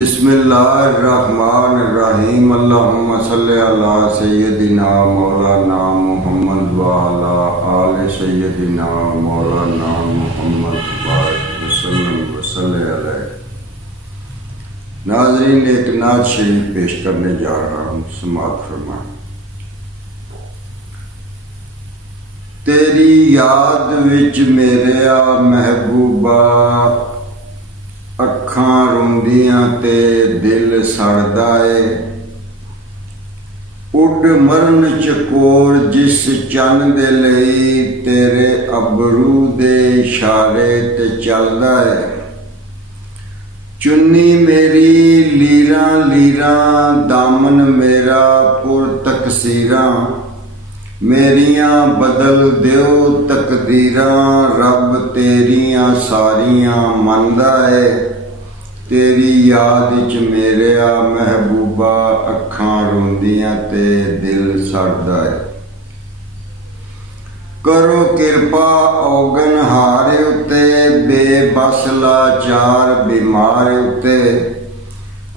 बिस्मिल्लाहिर्रहमानिर्रहीम। अल्लाहुम्मा सल्लि अला सय्यदिना मौलाना मुहम्मद व अला आले सय्यदिना मौलाना मुहम्मद वसल्लम अलैहि। नाज़रीन, एक नात शरीफ पेश करने जा रहा हूँ, समाअत फरमाएं। तेरी याद विच मेरेया महबूबा, अखां रोंदियां ते दिल सड़दा ए। उड मरन चकोर जिस चन दे लई, तेरे अबरू दे इशारे ते चलदा ए। चुन्नी मेरी लीरां लीरां, दामन मेरा पुर तकसीरां, मेरियां बदल दियो तकदीरां, रब तेरियां सारियां मनदा है। तेरी याद च मेरेया महबूबा, अखां रोंदियां ते दिल सड़दा है। करो किरपा औगन हार उत्ते, बेबस लाचार बीमार उत्ते,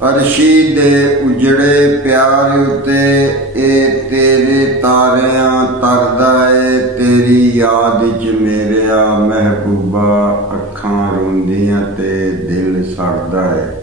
अरशी दे उजड़े प्यार उत्ते, ए तेरे तारियां तरदा है। तेरी याद च मेरेया महबूबा, अखां रोंदियां ते दिल सड़दा है।